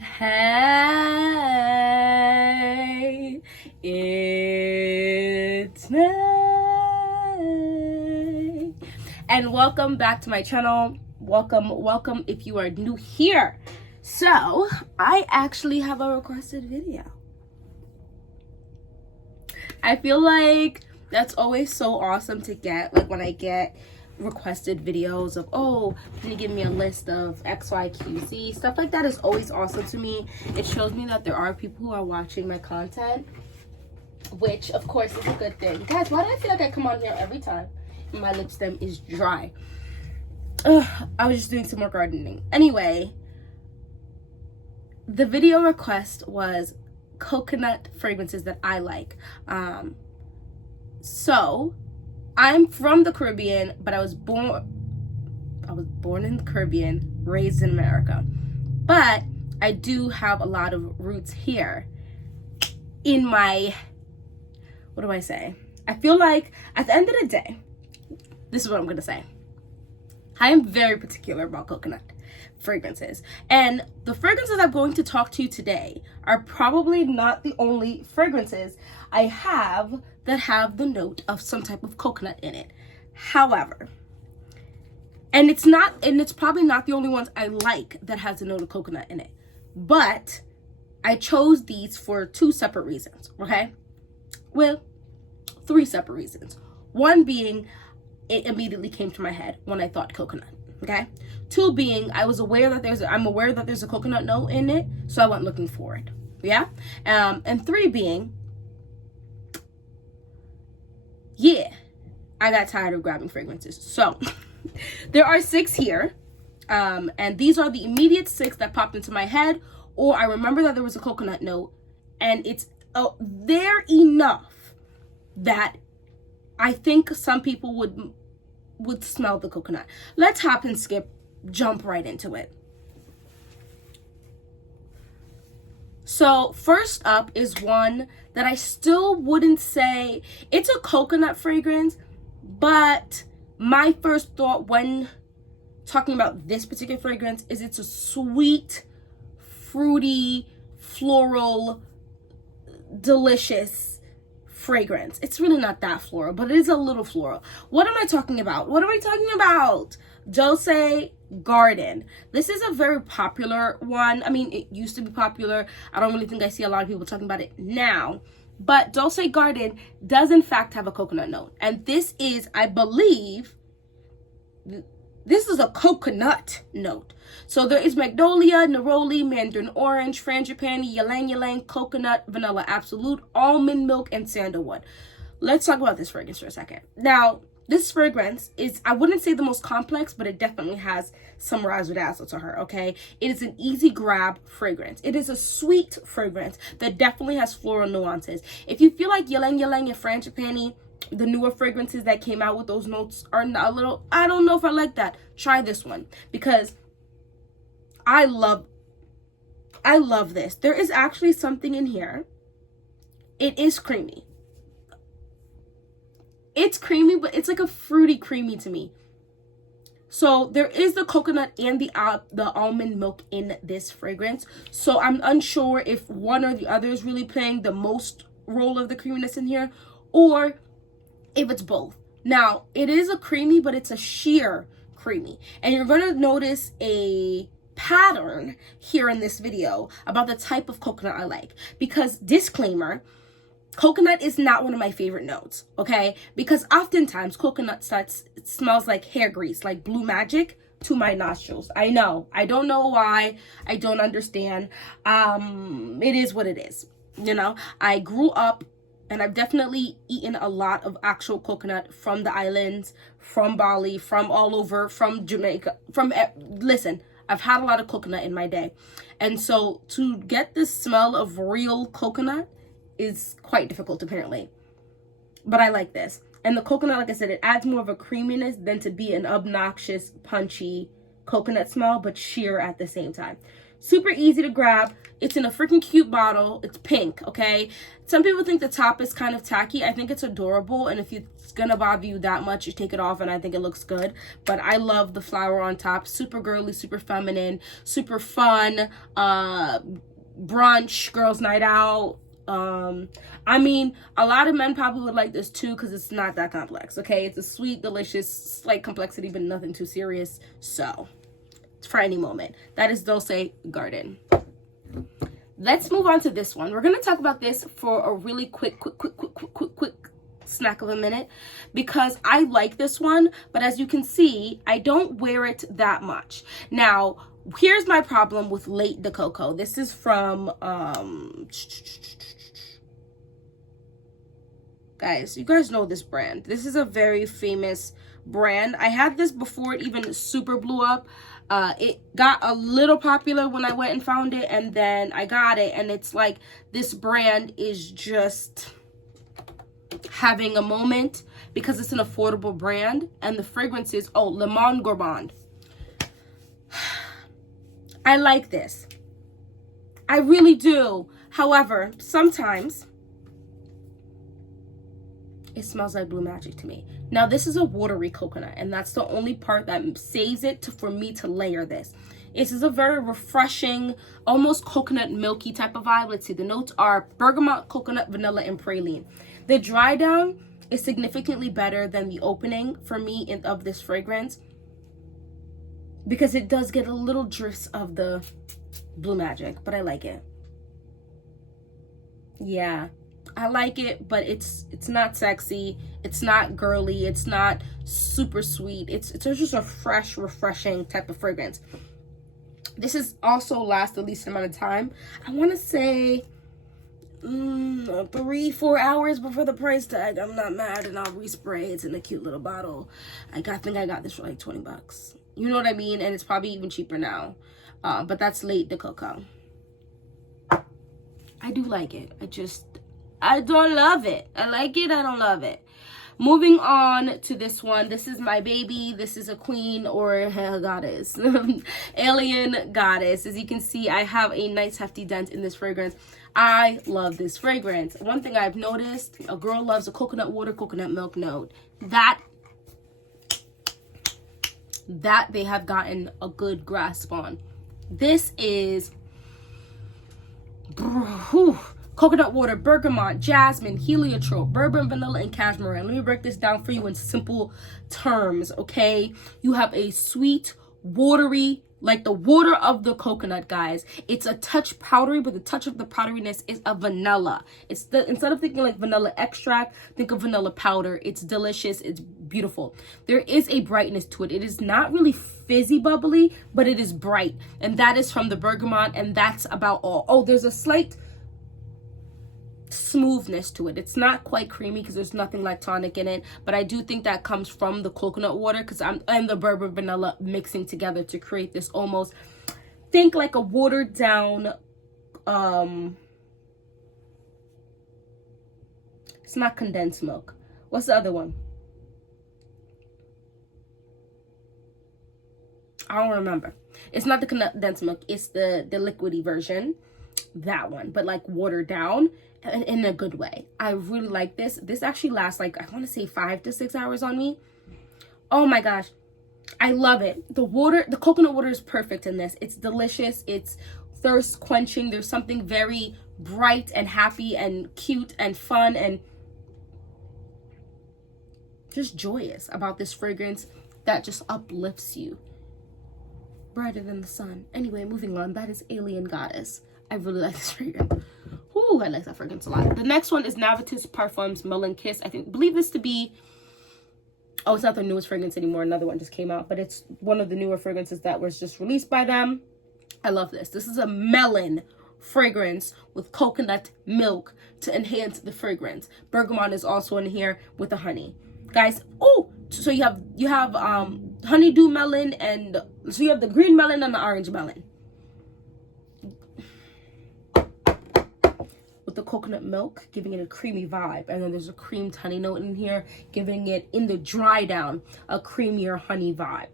Hey, it's Nay, and welcome back to my channel. Welcome if you are new here. So I actually have a requested video. I feel like that's always so awesome to get, like when I get requested videos of, oh, can you give me a list of XYQZ, stuff like that is always awesome to me. It shows me that there are people who are watching my content, which of course is a good thing. Guys, why do I feel like I come on here every time and my lip stem is dry? I was just doing some more gardening. Anyway, the video request was coconut fragrances that I like. So I'm from the Caribbean, but I was born in the Caribbean, raised in America. But I do have a lot of roots here in my, what do I say? I feel like at the end of the day, this is what I'm going to say. I am very particular about coconut fragrances. And the fragrances I'm going to talk to you today are probably not the only fragrances I have that have the note of some type of coconut in it. However, and it's probably not the only ones I like that has a note of coconut in it, but I chose these for two separate reasons, okay? Well, three separate reasons. One being, it immediately came to my head when I thought coconut, okay? Two being, I'm aware that there's a coconut note in it, so I went looking for it, yeah? And three being, yeah, I got tired of grabbing fragrances. So there are 6 here, and these are the immediate 6 that popped into my head, or I remember that there was a coconut note, and it's there enough that I think some people would smell the coconut. Let's hop and jump right into it. So first up is one that I still wouldn't say it's a coconut fragrance, but my first thought when talking about this particular fragrance is it's a sweet, fruity, floral, delicious fragrance. It's really not that floral, but it is a little floral. What am I talking about? Dolce Garden. This is a very popular one. I mean, it used to be popular. I don't really think I see a lot of people talking about it now. But Dolce Garden does in fact have a coconut note. And this is, I believe, this is a coconut note. So there is magnolia, neroli, mandarin orange, frangipani, ylang ylang, coconut, vanilla absolute, almond milk, and sandalwood. Let's talk about this fragrance for a second. Now, this fragrance is, I wouldn't say the most complex, but it definitely has some razzle-dazzle to her, okay? It is an easy grab fragrance. It is a sweet fragrance that definitely has floral nuances. If you feel like ylang ylang and frangipani, the newer fragrances that came out with those notes are not a little, I don't know if I like that, try this one, because I love this. There is actually something in here. It is creamy. It's creamy, but it's like a fruity creamy to me. So there is the coconut and the almond milk in this fragrance. So I'm unsure if one or the other is really playing the most role of the creaminess in here, or if it's both. Now, it is a creamy, but it's a sheer creamy. And you're going to notice a pattern here in this video about the type of coconut I like. Because, disclaimer, coconut is not one of my favorite notes, okay? Because oftentimes coconut it smells like hair grease, like blue magic to my nostrils. I know. I don't know why. I don't understand. It is what it is. You know, I grew up and I've definitely eaten a lot of actual coconut from the islands, from Bali, from all over, from Jamaica, listen, I've had a lot of coconut in my day. And so to get this smell of real coconut is quite difficult apparently. But I like this. And the coconut, like I said, it adds more of a creaminess than to be an obnoxious, punchy coconut smell, but sheer at the same time. Super easy to grab. It's in a freaking cute bottle. It's pink, okay? Some people think the top is kind of tacky. I think it's adorable. And if you it's gonna bother you that much, you take it off and I think it looks good. But I love the flower on top. Super girly, super feminine, super fun, brunch, girls night out. I mean, a lot of men probably would like this too because it's not that complex, okay? It's a sweet, delicious, slight complexity, but nothing too serious. So, it's for any moment. That is Dolce Garden. Let's move on to this one. We're going to talk about this for a really quick snack of a minute because I like this one, but as you can see, I don't wear it that much. Now, here's my problem with Late de Coco. This is from, guys, you guys know this brand. This is a very famous brand. I had this before it even super blew up. It got a little popular when I went and found it, and then I got it, and it's like this brand is just having a moment because it's an affordable brand, and the fragrance is, oh, Le Monde Gourmand. I like this. I really do. However, sometimes it smells like blue magic to me. Now, this is a watery coconut, and that's the only part that saves it for me to layer this. This is a very refreshing, almost coconut milky type of vibe. Let's see, the notes are bergamot, coconut, vanilla, and praline. The dry down is significantly better than the opening for me of this fragrance because it does get a little drifts of the blue magic, but I like it. Yeah. I like it, but it's not sexy, it's not girly, it's not super sweet. It's just a fresh, refreshing type of fragrance. This is also lasts the least amount of time. I want to say 3-4 hours before the price tag. I'm not mad, and I'll respray. It's in a cute little bottle. I think I got this for like 20 bucks. You know what I mean? And it's probably even cheaper now. But that's Late de Coco. I do like it. I don't love it. I like it. I don't love it. Moving on to this one. This is my baby. This is a queen or a goddess. Alien Goddess. As you can see, I have a nice hefty dent in this fragrance. I love this fragrance. One thing I've noticed, a girl loves a coconut water, coconut milk note. That they have gotten a good grasp on. This is... coconut water, bergamot, jasmine, heliotrope, bourbon, vanilla, and cashmere. Let me break this down for you in simple terms, okay? You have a sweet, watery, like the water of the coconut, guys. It's a touch powdery, but the touch of the powderiness is a vanilla. Instead of thinking like vanilla extract, think of vanilla powder. It's delicious. It's beautiful. There is a brightness to it. It is not really fizzy bubbly, but it is bright. And that is from the bergamot, and that's about all. Oh, there's a slight smoothness to it. It's not quite creamy because there's nothing lactonic in it, but I do think that comes from the coconut water because and the bourbon vanilla mixing together to create this almost, think like a watered down, it's not condensed milk. What's the other one? I don't remember. It's not the condensed milk. It's the liquidy version. That one, but like watered down in a good way. I really like this. This actually lasts like, I want to say 5 to 6 hours on me. Oh my gosh. I love it. The coconut water is perfect in this. It's delicious. It's thirst quenching. There's something very bright and happy and cute and fun and just joyous about this fragrance that just uplifts you. Brighter than the sun. Anyway, moving on. That is Alien Goddess. I really like this fragrance. Ooh, I like that fragrance a lot. The next one is Navitus Parfums Melon Kiss. Believe this to be, oh, it's not the newest fragrance anymore. Another one just came out, but it's one of the newer fragrances that was just released by them. I love this. This is a melon fragrance with coconut milk to enhance the fragrance. Bergamot is also in here with the honey. Guys, oh, so you have honeydew melon, and so you have the green melon and the orange melon. With the coconut milk, giving it a creamy vibe. And then there's a creamed honey note in here, giving it, in the dry down, a creamier honey vibe.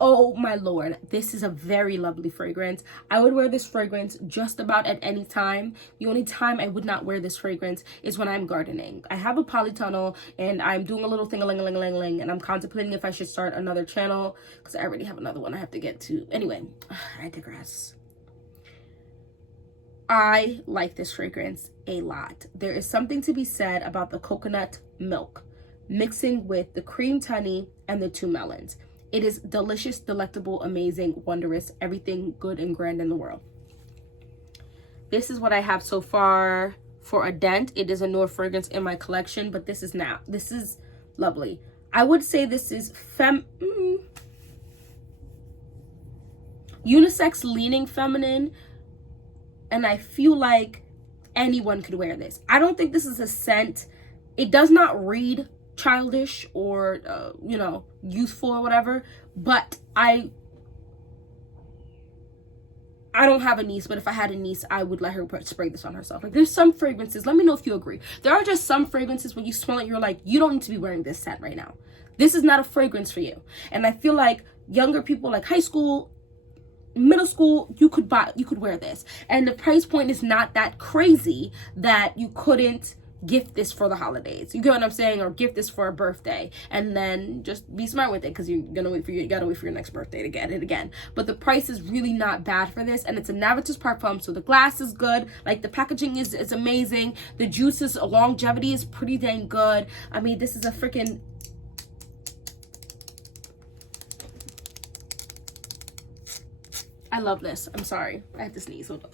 Oh my lord, this is a very lovely fragrance. I would wear this fragrance just about at any time. The only time I would not wear this fragrance is when I'm gardening. I have a polytunnel and I'm doing a little thing-a-ling-a-ling-a-ling-a-ling, and I'm contemplating if I should start another channel because I already have another one I have to get to. Anyway, I digress. I like this fragrance a lot. There is something to be said about the coconut milk mixing with the creamed honey and the 2 melons. It is delicious, delectable, amazing, wondrous, everything good and grand in the world. This is what I have so far for a dent. It is a newer fragrance in my collection, but this is lovely. I would say this is unisex leaning feminine, and I feel like anyone could wear this. I don't think this is a scent. It does not read childish or youthful or whatever, but I don't have a niece, but if I had a niece, I would let her spray this on herself. Like, there's some fragrances, let me know if you agree, there are just some fragrances when you smell it, you're like, you don't need to be wearing this scent right now. This is not a fragrance for you. And I feel like younger people, like high school, middle school, you could wear this, and the price point is not that crazy that you couldn't gift this for the holidays. You get what I'm saying? Or gift this for a birthday, and then just be smart with it, because you gotta wait for your next birthday to get it again. But the price is really not bad for this, and it's a Navitus parfum, so the glass is good. Like, the packaging is amazing. The juices longevity is pretty dang good. I mean, this is a freaking I love this. I'm sorry, I have to sneeze. Hold on.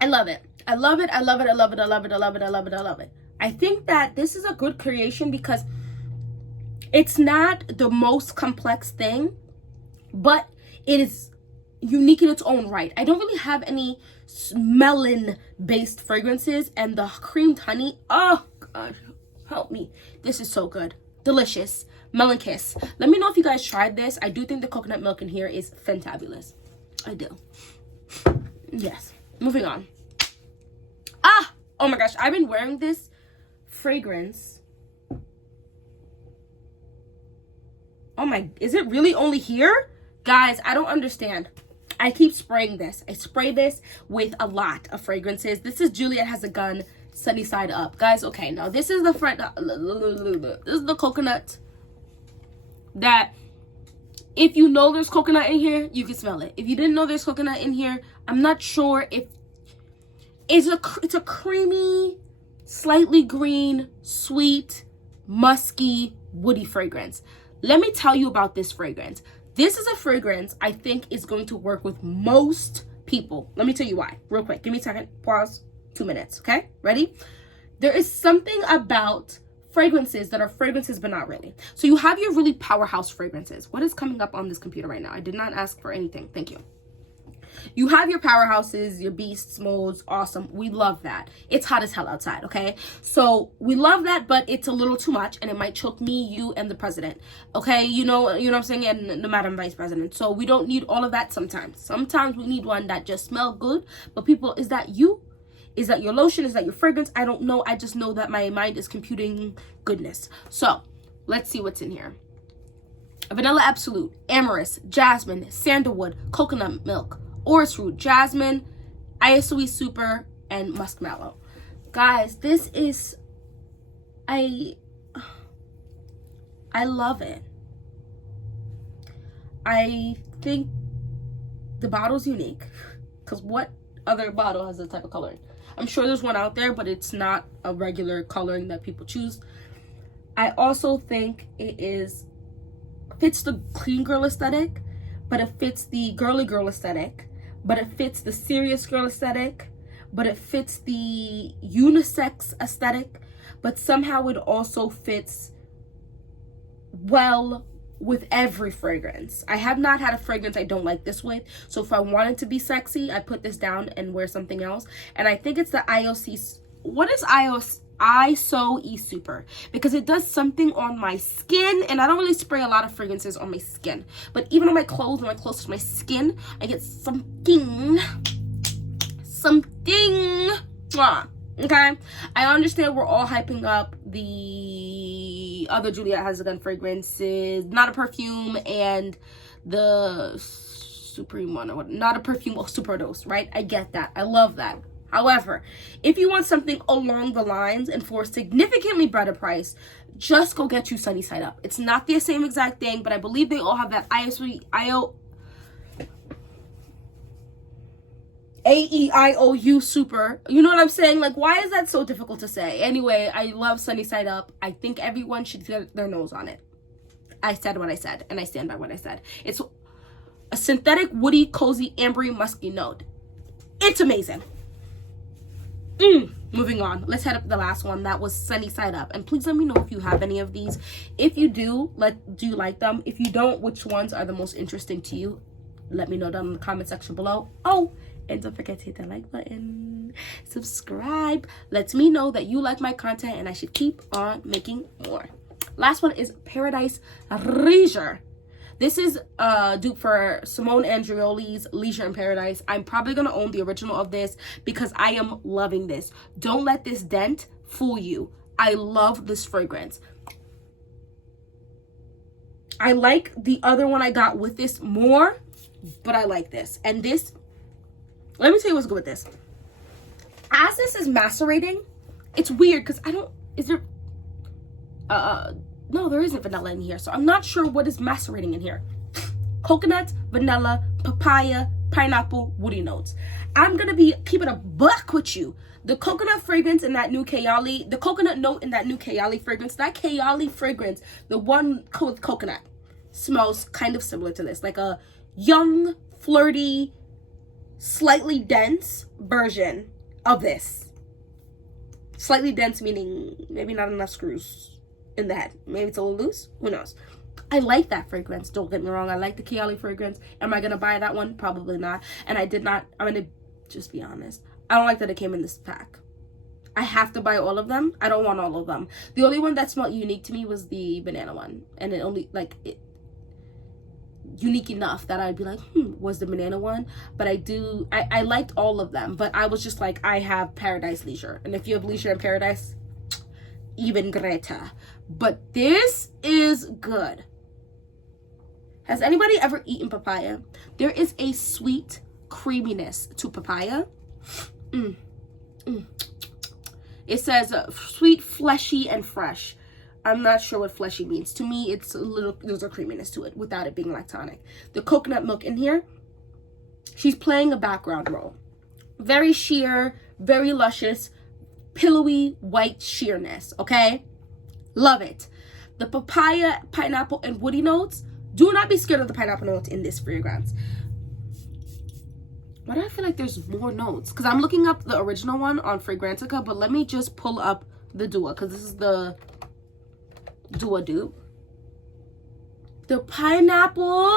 I love it. I love it. I love it. I love it. I love it. I love it. I love it. I love it. I think that this is a good creation because it's not the most complex thing, but it is unique in its own right. I don't really have any melon-based fragrances, and the creamed honey, oh God, help me. This is so good. Delicious. Melon kiss. Let me know if you guys tried this. I do think the coconut milk in here is fantabulous. I do. Yes. Moving on. Oh my gosh, I've been wearing this fragrance. Oh my, is it really only here? Guys, I don't understand. I keep spraying this. I spray this with a lot of fragrances. This is Juliet Has a Gun, Sunny Side Up. Guys, okay, now this is the this is the coconut that, if you know there's coconut in here, you can smell it. If you didn't know there's coconut in here, I'm not sure if it's a creamy, slightly green, sweet, musky, woody fragrance. Let me tell you about this fragrance. This is a fragrance I think is going to work with most people. Let me tell you why. Real quick. Give me a second. Pause. 2 minutes. Okay? Ready? There is something about fragrances that are fragrances but not really. So you have your really powerhouse fragrances. What is coming up on this computer right now? I did not ask for anything. Thank you. You have your powerhouses, your beasts, modes, awesome. We love that. It's hot as hell outside, okay? So we love that, but it's a little too much, and it might choke me, you, and the president, okay? You know what I'm saying? And the Madam Vice President. So we don't need all of that sometimes. Sometimes we need one that just smells good. But people, is that you? Is that your lotion? Is that your fragrance? I don't know. I just know that my mind is computing goodness. So let's see what's in here. Vanilla Absolute, Amorous, Jasmine, Sandalwood, Coconut Milk, Orris Root, Jasmine, ISOE Super, and Muskmallow. Guys, this is, I love it. I think the bottle's unique, because what other bottle has this type of coloring? I'm sure there's one out there, but it's not a regular coloring that people choose. I also think it fits the clean girl aesthetic, but it fits the girly girl aesthetic, but it fits the serious girl aesthetic, but it fits the unisex aesthetic, but somehow it also fits well with every fragrance. I have not had a fragrance I don't like this with, so if I wanted to be sexy, I put this down and wear something else. And I think it's the IOC, what is ISOE Super, because it does something on my skin, and I don't really spray a lot of fragrances on my skin, but even on my clothes, when I'm close to my skin, I get something. Okay, I understand we're all hyping up the other Juliette Has a Gun fragrances, Not a Perfume, and the Supreme one, or Not a Perfume or Superdose, right? I get that. I love that. However, if you want something along the lines and for a significantly better price, just go get you Sunny Side Up. It's not the same exact thing, but I believe they all have that AEIOU super. You know what I'm saying? Like, why is that so difficult to say? Anyway, I love Sunny Side Up. I think everyone should get their nose on it. I said what I said, and I stand by what I said. It's a synthetic, woody, cozy, ambery, musky note. It's amazing. Moving on. Let's head up to the last one. That was Sunny Side Up. And please let me know if you have any of these. If you do, do you like them? If you don't, which ones are the most interesting to you? Let me know down in the comment section below. Oh, and don't forget to hit that like button, subscribe. Lets me know that you like my content and I should keep on making more. Last one is Paradise Leisure. This is dupe for Simone Andreoli's Leisure in Paradise. I'm probably going to own the original of this because I am loving this. Don't let this dent fool you. I love this fragrance. I like the other one I got with this more, but I like this. And this, let me tell you what's good with this. As this is macerating, it's weird because is there, no, there isn't vanilla in here. So I'm not sure what is macerating in here. Coconut, vanilla, papaya, pineapple, woody notes. I'm going to be keeping a buck with you. The coconut fragrance in that new Kayali, the coconut note in that new Kayali fragrance, that Kayali fragrance, the one with coconut, smells kind of similar to this. Like a young, flirty, slightly dense version of this. Slightly dense meaning maybe not enough screws in the head. Maybe it's a little loose. Who knows? I like that fragrance. Don't get me wrong. I like the Kayali fragrance. Am I going to buy that one? Probably not. And I did not. I'm going to just be honest. I don't like that it came in this pack. I have to buy all of them. I don't want all of them. The only one that smelled unique to me was the banana one. And it only, like, unique enough that I'd be like, was the banana one. But I liked all of them. But I was just like, I have Paradise Leisure. And if you have Leisure in Paradise, even Greta. But this is good. Has anybody ever eaten papaya? There is a sweet creaminess to papaya. It says sweet, fleshy, and fresh. I'm not sure what fleshy means. To me, it's there's a creaminess to it without it being lactonic. The coconut milk in here, she's playing a background role. Very sheer, very luscious, pillowy, white sheerness, okay? Love it. The papaya, pineapple, and woody notes. Do not be scared of the pineapple notes in this fragrance. Why do I feel like there's more notes? Because I'm looking up the original one on Fragrantica, but let me just pull up the Dua, because this is the Dua dupe. The pineapple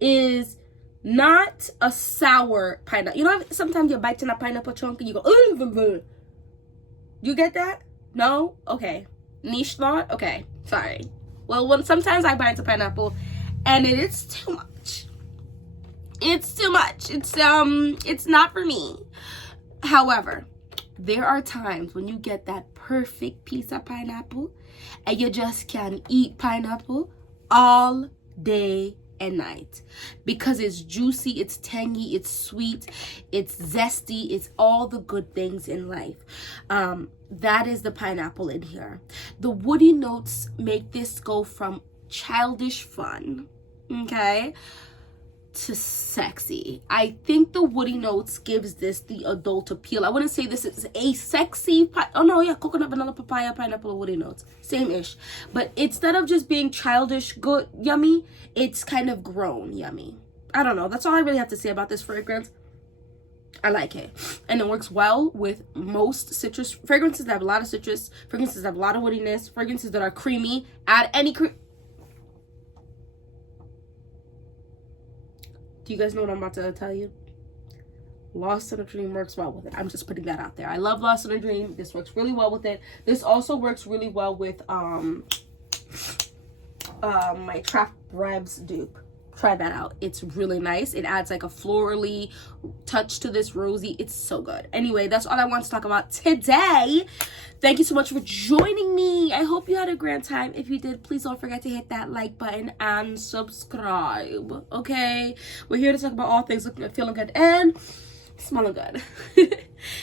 is not a sour pineapple. You know, sometimes you bite in a pineapple chunk and you go, ugh. You get that? No? Okay. Niche thought? Okay. Sorry. Well, sometimes I bite into pineapple and it is too much. It's too much. It's not for me. However, there are times when you get that perfect piece of pineapple and you just can eat pineapple all day and night because it's juicy, it's tangy, it's sweet, it's zesty, it's all the good things in life. That is the pineapple in here. The woody notes make this go from childish fun, okay, to sexy. I think the woody notes gives this the adult appeal. I wouldn't say this is a sexy coconut, vanilla, papaya, pineapple, woody notes, same ish, but instead of just being childish good yummy, it's kind of grown yummy. I don't know, that's all I really have to say about this fragrance. I like it, and it works well with most citrus fragrances that have a lot of citrus, fragrances that have a lot of woodiness, fragrances that are creamy. Add any cream. Do you guys know what I'm about to tell you? Lost in a Dream works well with it. I'm just putting that out there. I love Lost in a Dream. This works really well with it. This also works really well with my Trap Rebs dupe. try that out. It's really nice. It adds like a florally touch to this rosy. It's so good. Anyway, that's all I want to talk about today. Thank you so much for joining me. I hope you had a grand time. If you did, please don't forget to hit that like button and subscribe. Okay, we're here to talk about all things looking good, feeling good, and smelling good.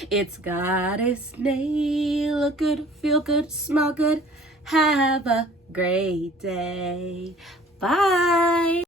It's goddessnayr. Look good, feel good, smell good. Have a great day. Bye.